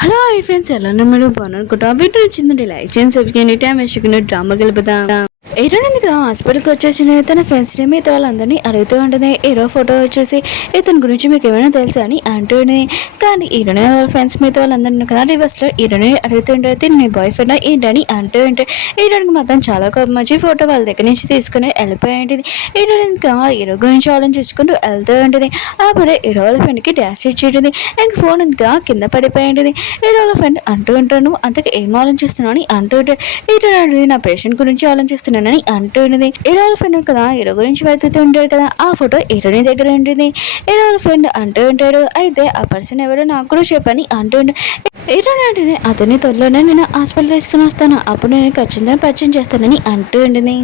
Hello hi friends ఎలా ఉన్నారు మీరు బాగున్నారనుకుంటా వీడియో వచ్చిందండి లైక్ చేయండి సబ్స్క్రైబ్ చేయండి టైం వేసుకుని డ్రామా గెలుపుదాం ఏరోనింది కదా హాస్పిటల్కి వచ్చేసి తన ఫ్రెండ్స్ని మిగతా వాళ్ళందరినీ అడుగుతూ ఉంటుంది హీరో ఫోటో వచ్చేసి ఇతని గురించి మీకు ఏమైనా తెలుసా అని అంటుంది. కానీ హీరోనే వాళ్ళ ఫ్రెండ్స్ మిగతా వాళ్ళందరినీ కదా రివర్స్లో హీరోని అడుగుతుంటే నీ బాయ్ ఫ్రెండ్ ఏంటని అంటూ ఉంటే హీరోనికి మాత్రం చాలా కోపం వచ్చి ఫోటో వాళ్ళ దగ్గర నుంచి తీసుకుని వెళ్ళిపోయింది. హీరోయిన్ హీరో గురించి ఆలోచించుకుంటూ వెళ్తూ ఉంటుంది. అప్పుడే హీరో వాళ్ళ ఫ్రెండ్కి డాష్ ఇచ్చేటుంది. ఇంక ఫోన్ ఇంకా కింద పడిపోయింది. హీరో వాళ్ళ ఫ్రెండ్ అంటూ ఉంటాను అంతకు ఏం ఆలోచిస్తున్నావు అని అంటూ ఉంటే హీరో నా పేషెంట్ గురించి ఆలోచిస్తున్నాను అని అంటున్నది. హీరో ఫ్రెండ్ కదా హీరో గురించి వెతుకుతూ ఉంటాడు కదా ఆ ఫోటో హీరోని దగ్గర ఉంటుంది. హీరో ఫ్రెండ్ అంటూ ఉంటాడు అయితే ఆ పర్సన్ ఎవరో నాకు కూడా చెప్పని అంటూ హీరోని అంటే అతని త్వరలోనే నేను హాస్పిటల్ తీసుకుని వస్తాను అప్పుడు నేను ఖచ్చితంగా పరిచయం చేస్తానని అంటూ ఉంటుంది.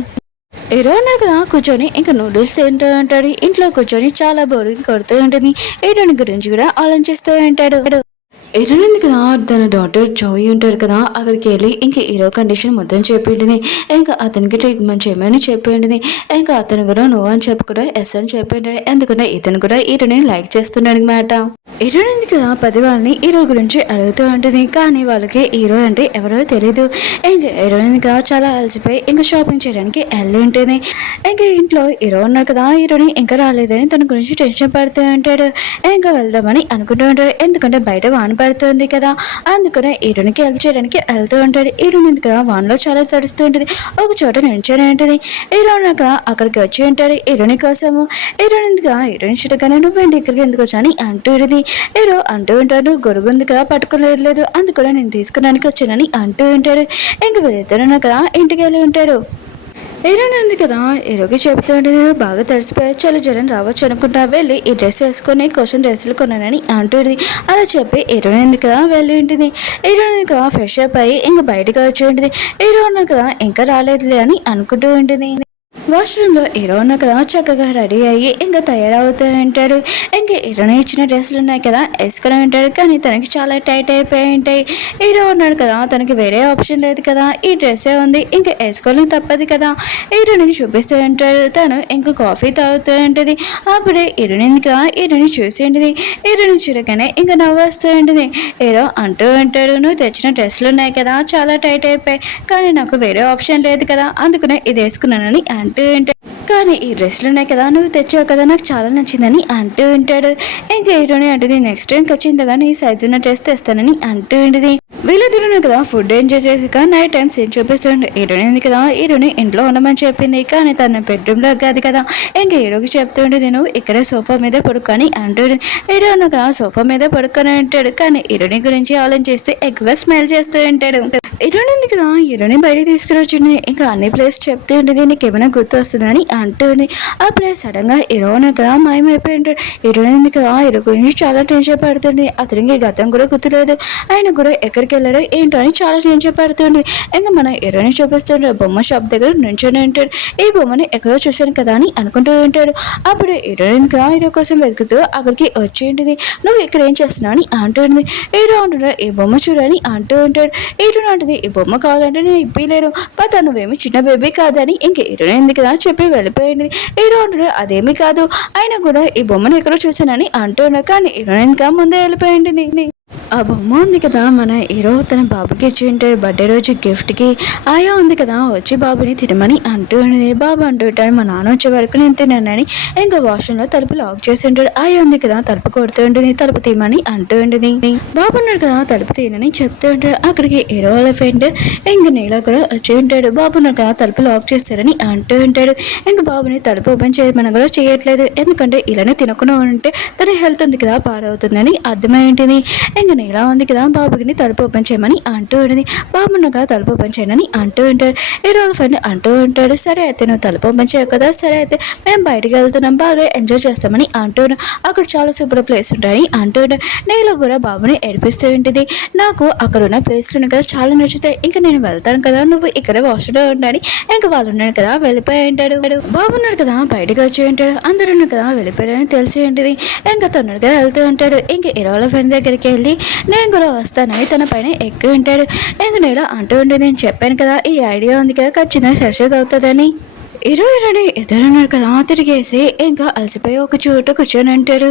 హీరో అన్నాడు కదా కూర్చొని ఇంకా నూడిల్స్ తింటూ ఉంటాడు. ఇంట్లో కూర్చొని చాలా బోరింగ్ కొడుతూ ఉంటుంది. హీరోని గురించి కూడా ఆలోచిస్తూ ఉంటాడు. హీరోయిన్ కదా తన డాటర్ జోయి ఉంటాడు కదా అక్కడికి వెళ్ళి ఇంక హీరో కండిషన్ మొత్తం చెప్పింది. ఇంకా అతనికి ట్రీట్మెంట్ చేయమని చెప్పింది. ఇంకా అతను కూడా నువ్వు అని చెప్పి కూడా ఎస్ అని చెప్పిండు. ఎందుకంటే ఇతను కూడా హీరోని లైక్ చేస్తున్నాడు అనమాట. హీరోయిన్ కదా పది వాళ్ళని హీరో గురించి అడుగుతూ ఉంటుంది. కానీ వాళ్ళకి హీరో అంటే ఎవరో తెలీదు. ఇంకా హీరోయిన్ కదా చాలా అలసిపోయి ఇంకా షాపింగ్ చేయడానికి వెళ్ళి ఉంటుంది. ఇంకా ఇంట్లో హీరో ఉన్నాడు కదా హీరోని ఇంకా రాలేదని తన గురించి టెన్షన్ పడుతూ ఉంటాడు. ఇంకా వెళ్దామని అనుకుంటూ ఉంటాడు. ఎందుకంటే బయట వాన పడుతుంది కదా అందుకనే హీరోనికి హెల్ప్ చేయడానికి వెళ్తూ ఉంటాడు. హీరోయిన్ కదా వాన్లో చాలా తడుస్తూ ఉంటుంది. ఒక చోట నిల్చొని ఉంటుంది. హీరోయిన్ అక్కడికి వచ్చి ఉంటాడు హీరోని కోసము. హీరోయిన్ హీరోయిన్ చూడగానే నువ్వేంటి ఇక్కడికి ఎందుకు వచ్చా అని అంటుంది. హీరో అంటూ ఉంటాడు గొరుగుంది కదా పట్టుకోలేదు అందుకనే నేను తీసుకున్నానికి వచ్చానని అంటూ ఉంటాడు. ఇంక వీళ్ళిద్దరు కదా ఇంటికి వెళ్ళి ఉంటాడు. హీరోయిన్ ఉంది కదా హీరోకి చెప్తూ ఉంటుంది బాగా తడిసిపోయా చాలా జ్వరం రావచ్చు అనుకుంటా వెళ్ళి ఈ డ్రెస్ వేసుకొని క్వశ్చన్ డ్రెస్సులు కొన్నానని అంటుంది. అలా చెప్పి హీరోయిన్ ఉంది కదా వెళ్ళి ఉంటుంది. హీరోయిన్ కదా ఫ్రెష్ అప్ అయ్యి ఇంకా బయటకు వచ్చి ఉంటుంది. హీరో ఉన్నా కదా ఇంకా రాలేదులే అని అనుకుంటూ ఉంటుంది. వాష్రూమ్లో హీరో ఉన్న కదా చక్కగా రెడీ అయ్యి ఇంకా తయారవుతూ ఉంటాడు. ఇంకా హీరోని ఇచ్చిన డ్రెస్సులు ఉన్నాయి కదా వేసుకుని ఉంటాడు. కానీ తనకి చాలా టైట్ అయిపోయి ఉంటాయి. హీరో ఉన్నాడు కదా తనకి వేరే ఆప్షన్ లేదు కదా ఈ డ్రెస్సే ఉంది ఇంకా వేసుకోవాలని తప్పదు కదా. హీరోని చూపిస్తూ ఉంటాడు. తను ఇంకా కాఫీ తాగుతూ ఉంటుంది. అప్పుడే హీరోని ఇంకా హీరోని చూసి ఉంటుంది. హీరోని చూడగానే ఇంకా నవ్వు వస్తూ ఉంటుంది. హీరో అంటూ ఉంటాడు నువ్వు తెచ్చిన డ్రెస్సులు ఉన్నాయి కదా చాలా టైట్ అయిపోయాయి కానీ నాకు వేరే ఆప్షన్ లేదు కదా అందుకనే ఇది వేసుకున్నానని అంటూ ఉంటాడు. కానీ ఈ డ్రెస్సులు ఉన్నాయి కదా నువ్వు తెచ్చావు కదా నాకు చాలా నచ్చిందని అంటూ ఉంటాడు. ఇంకా హీరోని అంటుంది నెక్స్ట్ టైం ఖచ్చితంగా నీ సైజు ఉన్న డ్రెస్ తెస్తానని అంటూ ఉంటుంది. వీళ్ళిద్దరు కదా ఫుడ్ ఎంజాయ్ చేసి నైట్ టైం సీన్ చూపిస్తాడు. హీరోని ఉంది కదా హీరోని ఇంట్లో ఉండమని చెప్పింది కానీ తన బెడ్రూమ్లో కాదు కదా. ఇంకా హీరోకి చెప్తుండే నేను ఇక్కడే సోఫా మీద పడుకొని అంటాడు. హీరో కదా సోఫా మీద పడుకొని ఉంటాడు. కానీ హీరోని గురించి ఆలోచిస్తే ఎక్కువగా స్మైల్ చేస్తూ ఉంటాడు. హీరోని ఉంది కదా హీరోని బయటకు తీసుకుని వచ్చింది. ఇంకా అన్ని ప్లేస్ చెప్తూ ఉంటుంది నీకు ఏమైనా గుర్తు వస్తుందని అంటుంది. అప్పుడే సడన్ గా హీరో కదా మాయమైపోయి ఉంటాడు. హీరోని ఉంది కదా హీరో గురించి చాలా టెన్షన్ పడుతుంది. అతనికి గతం కూడా గుర్తులేదు. ఆయన కూడా ఎక్కడికి వెళ్ళాడో ఏంటో అని చాలా టెన్షన్ పడుతుంది. ఇంకా మన హీరోని చూపిస్తుంటే బొమ్మ షాప్ దగ్గర నుంచొని ఉంటాడు. ఈ బొమ్మని ఎక్కడో చూశాను కదా అని అనుకుంటూ ఉంటాడు. అప్పుడు హీరోయిన్ కదా హీరో కోసం వెతుకుతూ అక్కడికి వచ్చి ఉంటుంది. నువ్వు ఇక్కడ ఏం చేస్తున్నావు అని అంటుంది. హీరో అంటున్నాడు ఈ బొమ్మ చూడని అంటూ ఉంటాడు. హీరో అంటుంది ఈ బొమ్మ కావాలంటే నేను ఇప్పలేను బట్ నువ్వేమి చిన్న బేబీ కాదని ఇంక హీరోయిన్ కదా చెప్పి వెళ్ళిపోయింది. హీరో అంటున్నాడు అదేమీ కాదు అయినా కూడా ఈ బొమ్మను ఎక్కడో చూశానని అంటున్నాడు. కానీ హీరోయిన్ కా ముందే వెళ్ళిపోయింది. ఆ బొమ్మ ఉంది కదా మన హీరో తన బాబుకి ఇచ్చి ఉంటాడు బర్త్డే రోజు గిఫ్ట్కి. ఆయా ఉంది కదా వచ్చి బాబుని తినమని అంటూ ఉండేది. బాబు అంటూ ఉంటాడు మా నాన్న వచ్చే వరకు నేను తిన్నానని. ఇంకా వాష్రూమ్లో తలుపు లాక్ చేసి ఉంటాడు. ఆయా ఉంది కదా తలుపు కొడుతూ ఉంటుంది తలుపు తీయమని అంటూ ఉండేది. బాబు ఉన్నాడు కదా తలుపు తీయనని చెప్తూ ఉంటాడు. అక్కడికి హీరో వాళ్ళ ఫ్రెండ్ ఇంక నీలా కూడా వచ్చి ఉంటాడు. బాబు ఉన్నాడు కదా తలుపు లాక్ చేస్తారని అంటూ ఉంటాడు. ఇంకా బాబుని తలుపు ఓపెన్ చేయమని కూడా చేయట్లేదు. ఎందుకంటే ఇలానే తినకుండా ఉంటే తన హెల్త్ ఉంది కదా పాడవుతుందని అర్థమైంటుంది. ఇంకా నీలా ఉంది కదా బాబుకి తలుపు ఓపెన్ చేయమని అంటూ ఉంటుంది. బాబు కదా తలుపు ఓపెన్ చేయనని అంటూ ఉంటాడు. హీరో ఫ్రెండ్ అంటూ ఉంటాడు సరే అయితే నువ్వు తలుపు ఓపెన్ చేయవు కదా సరే అయితే మేము బయటికి వెళ్తున్నాం బాగా ఎంజాయ్ చేస్తామని అంటున్నాం. అక్కడ చాలా సూపర్ ప్లేస్ ఉంటాయని అంటూ ఉంటాడు. నీలో కూడా బాబుని ఏడిపిస్తూ ఉంటుంది. నాకు అక్కడ ఉన్న ప్లేస్లు కదా చాలా నచ్చుతాయి ఇంకా నేను వెళ్తాను కదా నువ్వు ఇక్కడ వాష్లో ఉండాలి. ఇంకా వాళ్ళు ఉన్నాడు కదా వెళ్ళిపోయి ఉంటాడు. బాబున్నాడు కదా బయటకు వచ్చి ఉంటాడు. అందరూ ఉన్నాడు కదా వెళ్ళిపోయాడని తెలిసి ఉంటుంది. ఇంకా తొందరగా వెళ్తూ ఉంటాడు. ఇంకా హీరో ఫ్రెండ్ దగ్గరికి వెళ్ళి నేను కూడా వస్తానని తన పైన ఎక్కువ ఉంటాడు. ఇంక నేను అంటూ ఉండే నేను చెప్పాను కదా ఈ ఐడియా ఉంది కదా ఖచ్చితంగా సక్సెస్ అవుతుందని. హీరోయిన్ ఎదురున్నారు కదా తిరిగేసి ఇంకా అలసిపోయి ఒక చోట కూర్చొని అంటాడు.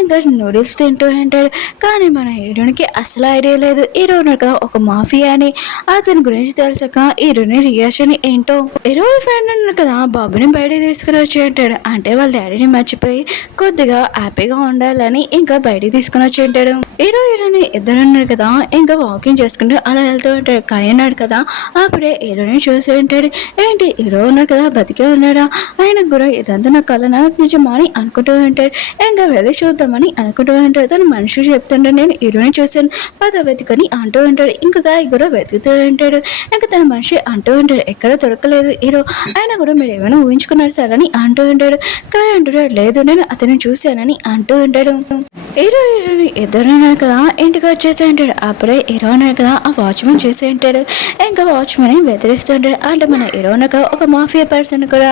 ఇంకా నూడిల్స్ తింటూ అంటాడు. కానీ మన హీరోనికి అసలు ఐడియా లేదు. హీరో ఉన్నాడు కదా ఒక మాఫియా అని. అతని గురించి తెలిసాక హీరోని రియాక్షన్ ఏంటో. హీరో ఫ్రెండ్ ఉన్నాడు కదా బాబుని బయట తీసుకుని వచ్చి అంటాడు. అంటే వాళ్ళ డాడీని మర్చిపోయి కొద్దిగా హ్యాపీగా ఉండాలని ఇంకా బయటికి తీసుకుని వచ్చి ఉంటాడు. హీరోయిన్ ఇద్దరున్నారు కదా ఇంకా వాకింగ్ చేసుకుంటూ అలా వెళ్తూ ఉంటాడు. కానీ ఉన్నాడు కదా అప్పుడే హీరోని చూసి ఉంటాడు. ఏంటి హీరో ఉన్నాడు కదా బతికే ఉన్నాడా, ఆయన కూడా ఇదంతా నా కళ నిజమా అని అనుకుంటూ ఉంటాడు. ఇంకా వెళ్ళి చూద్దామని అనుకుంటూ ఉంటాడు. తను మనిషి చెప్తుంటాడు నేను హీరోని చూశాను పద వెతుకని అంటూ ఉంటాడు. ఇంకా గాయ కూడా వెతుకుతూ ఉంటాడు. ఇంకా తన మనిషి అంటూ ఉంటాడు ఎక్కడ దొరకలేదు హీరో, ఆయన కూడా మీరు ఏమైనా ఊహించుకున్నారు సార్ అని అంటూ ఉంటాడు. గాయ అంటున్నాడు లేదు నేను అతన్ని చూశానని అంటూ ఉంటాడు. హీరోని ఇద్దరు కదా ఇంటికి వచ్చేసి ఉంటాడు. అప్పుడే హీరో కదా ఆ వాచ్మెన్ చేసి ఉంటాడు. ఇంకా వాచ్మెన్ బెదిరిస్తుంటాడు. అంటే మన హీరో ఒక మాఫియా పర్సన్ కూడా,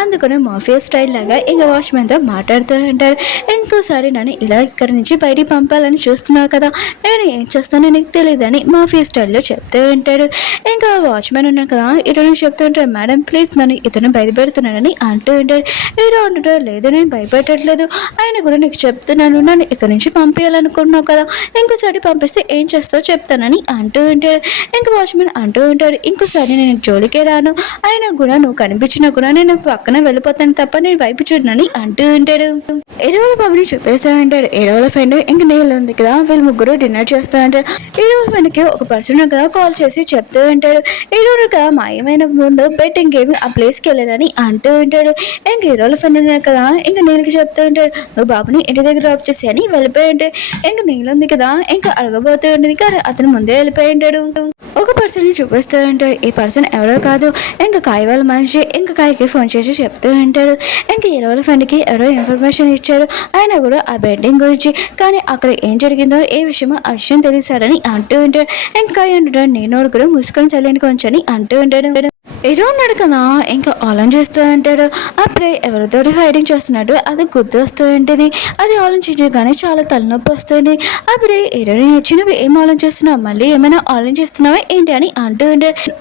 అందుకని మాఫియా స్టైల్ లాగా ఇంకా వాచ్మెన్తో మాట్లాడుతూ ఉంటాడు. ఇంకోసారి నన్ను ఇలా ఇక్కడి నుంచి బయటికి పంపాలని చూస్తున్నావు కదా, నేను ఏం చేస్తానో నీకు తెలియదని మాఫియా స్టైల్లో చెప్తూ ఉంటాడు. ఇంకా వాచ్మెన్ ఉన్నాడు కదా హీరోని చెప్తూ ఉంటాడు మేడం ప్లీజ్ నన్ను ఇతను భయపెడుతున్నాడని అంటూ ఉంటాడు. హీరో అంటాడు లేదు నేను భయపెట్టట్లేదు, ఆయన కూడా నీకు చెప్తున్నాను నన్ను ఇక్కడి నుంచి పంపించాలనుకున్నావు కదా, ఇంకోసారి పంపిస్తే ఏం చేస్తావు చెప్తానని అంటూ ఉంటాడు. ఇంకా వాచ్మెన్ అంటూ ఉంటాడు ఇంకోసారి నేను జోలికే రాను, అయినా కూడా నువ్వు కనిపించినా కూడా నేను పక్కన వెళ్ళిపోతాను తప్ప నేను వైపు చూడనని అంటూ ఉంటాడు. ఎరువుల బాబుని చూపేస్తా ఉంటాడు. ఎరువుల ఫ్రెండ్ ఇంక నీళ్ళు ఉంది కదా వీళ్ళు ముగ్గురు డిన్నర్ చేస్తూ ఉంటారు. ఎరువుల ఫ్రెండ్కి ఒక పర్సన్ కదా కాల్ చేసి చెప్తూ ఉంటాడు. ఎరువులు కదా మాయమైన ముందు బెట్టింగ్ గేమ్ ఆ ప్లేస్కి వెళ్ళాలని అంటూ ఉంటాడు. ఇంక ఎరువుల ఫ్రెండ్ ఉన్నాడు కదా ఇంక నీళ్ళకి చెప్తూ ఉంటాడు నువ్వు బాబుని ఇంటి దగ్గర డ్రాప్ చేసి అని వెళ్ళిపోయి ఉంటాడు. ఇంక నీళ్ళు ఉంది కదా ఇంకా అడగబోతూ ఉంటుంది కానీ అతను ముందే వెళ్ళిపోయి ఉంటాడు. ఒక పర్సన్ చూపిస్తూ ఉంటాడు. ఈ పర్సన్ ఎవరో కాదు ఇంకా కాయ వాళ్ళ మనిషి. ఇంకా కాయకి ఫోన్ చేసి చెప్తూ ఉంటాడు. ఇంకా ఎరువుల ఫ్రెండ్కి ఎవరో ఇన్ఫర్మేషన్ ఇచ్చారు ఆయన కూడా ఆ బెడ్డింగ్ గురించి, కానీ అక్కడ ఏం జరిగిందో ఏ విషయమో ఆ విషయం తెలిసాడని అంటూ ఉంటాడు. ఇంకా అంటాడు నేను కూడా ముసుకొని చల్లని కొంచెం అంటూ ఉంటాడు. ఏదో ఉన్నాడు కదా ఇంకా ఆలోచిస్తూ ఉంటాడు. అప్పుడే ఎవరితో హైడింగ్ చేస్తున్నాడు అది గుర్తు వస్తూ ఉంటుంది. అది ఆలోచించగానే చాలా తలనొప్పి వస్తుంది. అప్పుడే ఏరోని వచ్చి నువ్వు ఏం ఆలోచిస్తున్నావు మళ్ళీ ఏమైనా ఆలోచిస్తున్నావా ఏంటి అని అంటూ ఉంటాడు.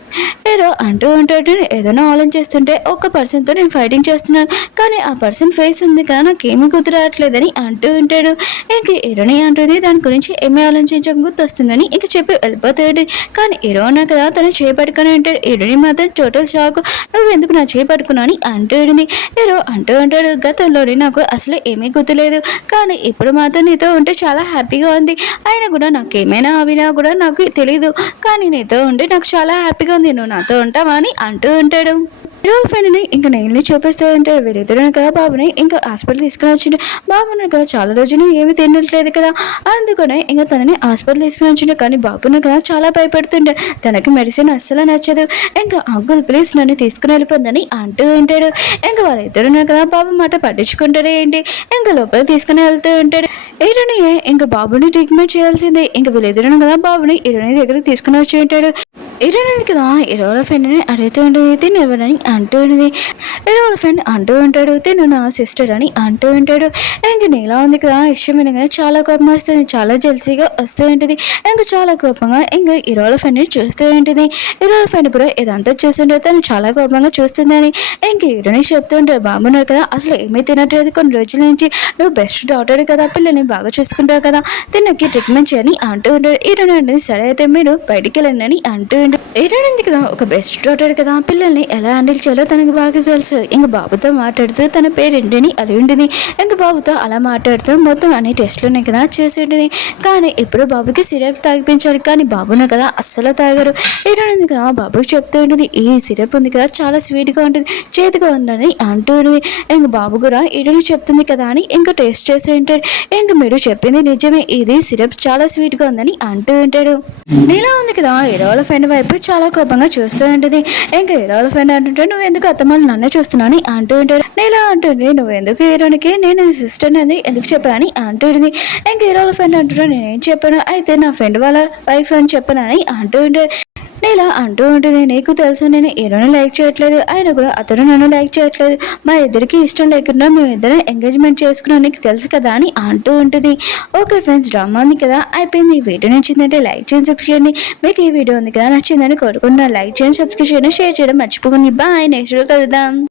ఏదో అంటూ ఉంటాడు ఏదైనా ఆలోచిస్తుంటే ఒక పర్సన్తో నేను ఫైటింగ్ చేస్తున్నాను కానీ ఆ పర్సన్ ఫేస్ ఉంది కదా నాకేమీ గుర్తు రావట్లేదని అంటూ ఉంటాడు. ఇంక ఏరోని అంటుంది దాని గురించి ఏమీ ఆలోచించక గుర్తు వస్తుందని ఇంక చెప్పి వెళ్ళిపోతాడు. కానీ ఏరో అన్నా కదా తను చేపట్టుకుని ఉంటాడు. ఏరోని మాత్రం టోటల్ షాక్, నువ్వు ఎందుకు నా చేపట్టుకున్నావు అని అంటుంది. ఏరో అంటూ ఉంటాడు గతంలోని నాకు అసలు ఏమీ గుర్తులేదు కానీ ఇప్పుడు మాత్రం నీతో ఉంటే చాలా హ్యాపీగా ఉంది, అయినా కూడా నాకేమైనా అవినా కూడా నాకు తెలియదు కానీ నీతో ఉంటే నాకు చాలా హ్యాపీగా ఉంది, నువ్వు నాతో ఉంటావా అని అంటూ ఉంటాడు. హీరోల ఫ్రెండ్ని ఇంకా నెయిల్ని చూపిస్తూ ఉంటాడు. వీరిద్దరు కదా బాబుని ఇంకా హాస్పిటల్ తీసుకుని వచ్చిండు. బాబుని కదా చాలా రోజులు ఏమి తినట్లేదు కదా, అందుకనే ఇంకా తనని హాస్పిటల్ తీసుకుని వచ్చిండు. కానీ బాబుని కదా చాలా భయపడుతుండే, తనకి మెడిసిన్ అస్సలు నచ్చదు. ఇంకా అంకుల్ ప్లీజ్ నన్ను తీసుకుని వెళ్ళిపోద్దని అంటూ ఉంటాడు. ఇంకా వాళ్ళిద్దరు కదా బాబు మాట పట్టించుకుంటాడు ఏంటి, ఇంకా లోపలికి తీసుకుని వెళ్తూ ఉంటాడు. హీరోని ఇంకా బాబుని ట్రీట్మెంట్ చేయాల్సిందే. ఇంకా వీళ్ళిద్దరు కదా బాబుని హీరోని దగ్గరికి తీసుకుని వచ్చి ఉంటాడు. హీరోయిన్ కదా హీరోల ఫ్రెండ్ని అడుగుతూ ఉంటుంది తిను ఎవరని అంటూ ఉంటుంది. హీరోల ఫ్రెండ్ అంటూ ఉంటాడు తిను నా సిస్టర్ అని అంటూ ఉంటాడు. ఇంక నీలా ఉంది కదా ఇష్టమైనగానే చాలా కోపం వస్తుంది, చాలా జల్సీగా వస్తూ ఉంటుంది. ఇంకా చాలా కోపంగా ఇంకా హీరోల ఫ్రెండ్ని చూస్తూ ఉంటుంది. హీరోల ఫ్రెండ్ కూడా ఇదంతా చూస్తుంటే తను చాలా కోపంగా చూస్తుందని ఇంక హీరోని చెప్తూ ఉంటాడు. బాగున్నారు కదా అసలు ఏమీ తినట్లేదు కొన్ని రోజుల నుంచి, నువ్వు బెస్ట్ డాక్టర్ కదా పిల్లని బాగా చూసుకుంటావు కదా తినకి ట్రీట్మెంట్ చేయని అంటూ ఉంటాడు. హీరోని అంటే సరే అయితే మీరు బయటికి వెళ్ళండి అని అంటూ ఏడాడింది కదా ఒక బెస్ట్ డాక్టర్ కదా పిల్లల్ని ఎలా హ్యాండిల్ చేయాలో తనకు బాగా తెలుసు. ఇంక బాబుతో మాట్లాడుతూ తన పేరేంటిని అది ఉంటుంది. ఇంక బాబుతో అలా మాట్లాడుతూ మొత్తం అన్ని టెస్టులున్నాయి కదా చేసి ఉంటుంది. కానీ ఇప్పుడు బాబుకి సిరప్ తాగిపించాలి కానీ బాబును కదా అస్సలు తాగారు. ఏడాడింది కదా బాబుకి చెప్తూ ఉంటుంది ఈ సిరప్ ఉంది కదా చాలా స్వీట్గా ఉంటుంది చేతిగా ఉందని అంటూ ఉంటుంది. ఇంక బాబు కూడా ఏడాడు చెప్తుంది కదా అని ఇంకా టేస్ట్ చేసి ఉంటాడు. ఇంక మీరు చెప్పింది నిజమే ఇది సిరప్ చాలా స్వీట్గా ఉందని అంటూ ఉంటాడు. నీలా ఉంది కదా హీరోల ఫ్రెండ్ వైపు చాలా కోపంగా చూస్తూ ఉంటుంది. ఇంకా హీరోల ఫ్రెండ్ అంటుంటే నువ్వు ఎందుకు అత్తమ్మలు నన్ను చూస్తున్నావు అని అంటూ ఉంటాడు. నీలా అంటుంది నువ్వు ఎందుకు హీరోనికి నేను సిస్టర్ అని ఎందుకు చెప్పాను అంటూ ఉంటుంది. ఇంకా హీరోల ఫ్రెండ్ అంటుంటే నేనేం చెప్పాను అయితే నా ఫ్రెండ్ వాళ్ళ వైఫ్ అని చెప్పాను అని అంటూ ఉంటాడు. నీలా అంటూ ఉంటుంది నీకు తెలుసు నేను హీరోని లైక్ చేయట్లేదు ఆయన కూడా అతను నన్ను లైక్ చేయట్లేదు, మా ఇద్దరికి ఇష్టం లేకుండా మేము ఇద్దరం ఎంగేజ్మెంట్ చేసుకున్నాం నీకు తెలుసు కదా అని అంటూ ఉంటుంది. ఓకే ఫ్రెండ్స్ డ్రామా ఉంది కదా అయిపోయింది. ఈ వీడియో నచ్చిందంటే లైక్ చేయండి సబ్స్క్రైబ్ చేయండి. మీకు ఈ వీడియో ఉంది కదా నచ్చిందని కోరుకుంటున్నాను లైక్ చేయండి సబ్స్క్రైబ్ చేయండి షేర్ చేయడం మర్చిపోకండి. బాయ్ నెక్స్ట్ వీడియో కలుద్దాం.